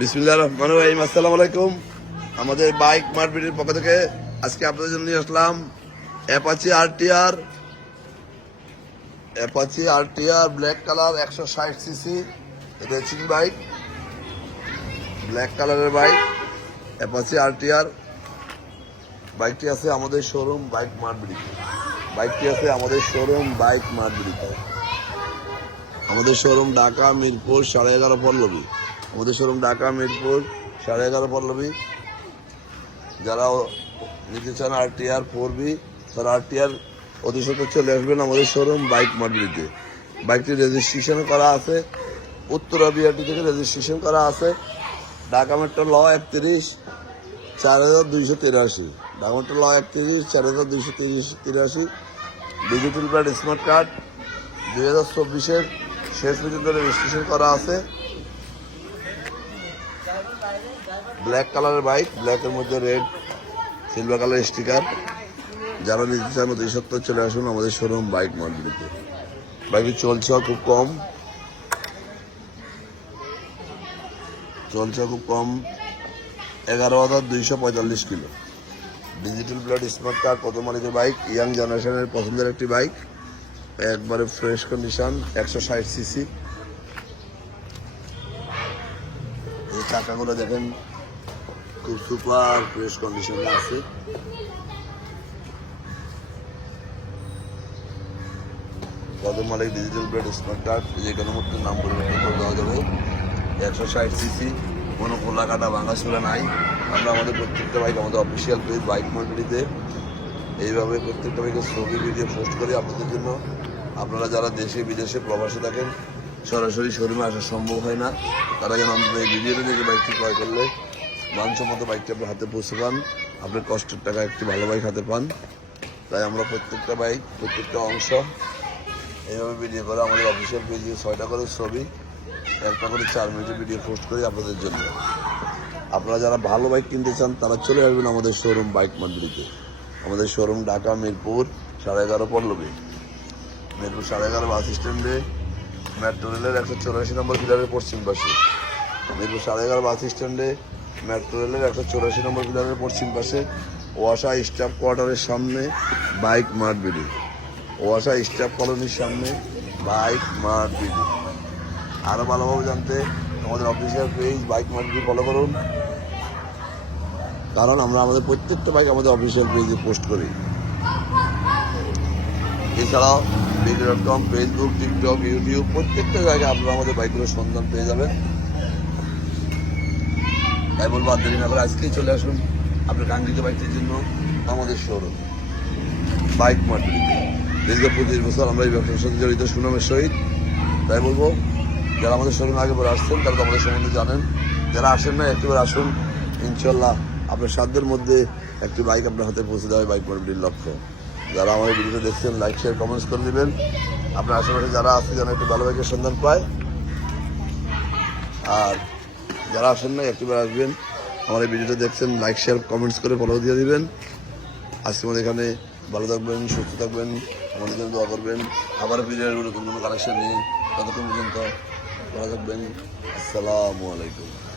বিসমিল্লাহ রহমান রহিম। আসসালামু আলাইকুম। আমাদের বাইক মার্কেটের পক্ষ থেকে আজকে আপনাদের জন্য নিয়ে আসলাম Apache RTR Apache RTR black colour একশো ষাট সিসি। Racing bike? ব্ল্যাক কালারের বাইক, অ্যাপাচি আরটিআর। বাইকটি আছে আমাদের শোরুম বাইক মার্কেটে। বাইকটি আছে আমাদের শোরুম বাইক মার্কেটে। আমাদের শোরুম ঢাকা, মিরপুর, সাড়ে এগারো পল্লবী। আমাদের শোরুম ঢাকা, মিরপুর, সাড়ে এগারো পল্লবী। যারা নিতে চান আর টি আর ফোর বি, তারা আর টি আর অতি সত্তর চলে আসবেন আমাদের শোরুম বাইক মার্বিতে বাইকটি রেজিস্ট্রেশন করা আছে। উত্তরা বিআরটি থেকে রেজিস্ট্রেশন করা আছে। ঢাকা মেট্রো ল একত্রিশ, চার হাজার দুইশো তিরাশি। ঢাকা মেট্রো ল একত্রিশ, চার হাজার দুইশো তিরিশ। তিরাশি ডিজিটাল প্যাড স্মার্ট কার্ড দুই হাজার চব্বিশের শেষ পর্যন্ত রেজিস্ট্রেশন করা আছে। ব্ল্যাক কালারের বাইক ব্ল্যাকের মধ্যে রেড সিলভার কালার স্টিকার যারা নিতে চান অতি সত্তর চলে আসুন আমাদের শোরুম বাইক মার্কেটে বাইকটি চলছে খুব কম। চলছে খুব কম। এগারো হাজার দুইশো পঁয়তাল্লিশ kilo. Digital blood smart card প্রথম মালিকের বাইক ইয়াং জেনারেশনের পছন্দের একটি বাইক একবারে ফ্রেশ কন্ডিশন একশো ষাট সিসি এই চাকাগুলো দেখেন, খুব সুপার ফ্রেশ কন্ডিশনে আছে। মালিক ডিজিটাল নাম পরিবর্তন কোনো নাই আমরা আমাদের প্রত্যেকটা বাইক আমাদের বাইক এইভাবে প্রত্যেকটা বাইকের ভিডিও পোস্ট করি আপনাদের জন্য। আপনারা যারা দেশে বিদেশে প্রবাসে থাকেন সরাসরি শোরুমে আসা সম্ভব হয় না। তারা যেন আমাদের এই ভিডিওটা দেখে বাইকটি ক্রয় করলে মানসম্মত বাইকটি আপনার হাতে পৌঁছে পান। আপনার কষ্টের টাকা একটি ভালো বাইক হাতে পান। তাই আমরা প্রত্যেকটা বাইক, প্রত্যেকটা অংশ এইভাবে ভিডিও করে আমাদের অফিসিয়াল পেজে ছয়টা করে ছবি, একটা করে চার মিনিটের ভিডিও পোস্ট করি আপনাদের জন্য। আপনারা যারা ভালো বাইক কিনতে চান, তারা চলে আসবেন আমাদের শোরুম বাইক মন্দিরিতে। আমাদের শোরুম ঢাকা মিরপুর সাড়ে এগারো পল্লবী। মিরপুর সাড়ে এগারো বাস স্ট্যান্ডে মেট্রো রেলের একশো চৌরাশি নম্বর পিলারের পশ্চিম পাশে মিরপুর সাড়ে এগারো বাস স্ট্যান্ডে মেট্রো রেলের একশো চৌরাশি নম্বর পিলারের পশ্চিম পাশে ওয়াসা স্টাফ কোয়ার্টারের সামনে বাইক মার্ট বিডি। ওয়াসা স্টাফ কলোনির সামনে বাইক মার্ট বিডি। আরও ভালোভাবে জানতে আমাদের official page bike market follow করুন। কারণ আমরা আমাদের প্রত্যেকটা বাইক আমাদের অফিসিয়াল পেজে পোস্ট করি। এছাড়াও dot com Facebook TikTok YouTube প্রত্যেকটা জায়গায় আপনারা আমাদের বাইকগুলোর সন্ধান পেয়ে যাবেন। তাই বলব না করে আজকেই চলে আসুন আপনার কাঙ্ক্ষিত বাইকটির জন্য আমাদের শোরুম বাইক মার্কেট। দীর্ঘ পঁচিশ বছর আমরা এই ব্যবসার সাথে জড়িত, সুনামের সহিত। তাই বলব, যারা আমাদের শোরুমে আগে পরে আসছেন, তারা তো আমাদের সম্বন্ধে জানেন। যারা আসেন না একটিবার আসুন। ইনশাল্লাহ আপনার সাধ্যের মধ্যে একটি বাইক আপনার হাতে পৌঁছে দেওয়া বাইক মার্কেটের লক্ষ্য। যারা আমাদের ভিডিওটা দেখছেন লাইক শেয়ার কমেন্টস করে দেবেন। আপনার আশেপাশে যারা আছে, যেন একটু ভালো সন্ধান পায়। আর যারা আসেন না একটিবার আসবেন। আমার এই ভিডিওটা দেখছেন লাইক শেয়ার কমেন্টস করে ফলো দিয়ে দিবেন। আজকে আমাদের এখানে। ভালো থাকবেন, সুস্থ থাকবেন। আমাদের জন্য দোয়া করবেন। আবার ফিরে আসবেন কোনো কালেকশন নিয়ে। ততক্ষণ পর্যন্ত ভালো থাকবেন। আসসালামু আলাইকুম।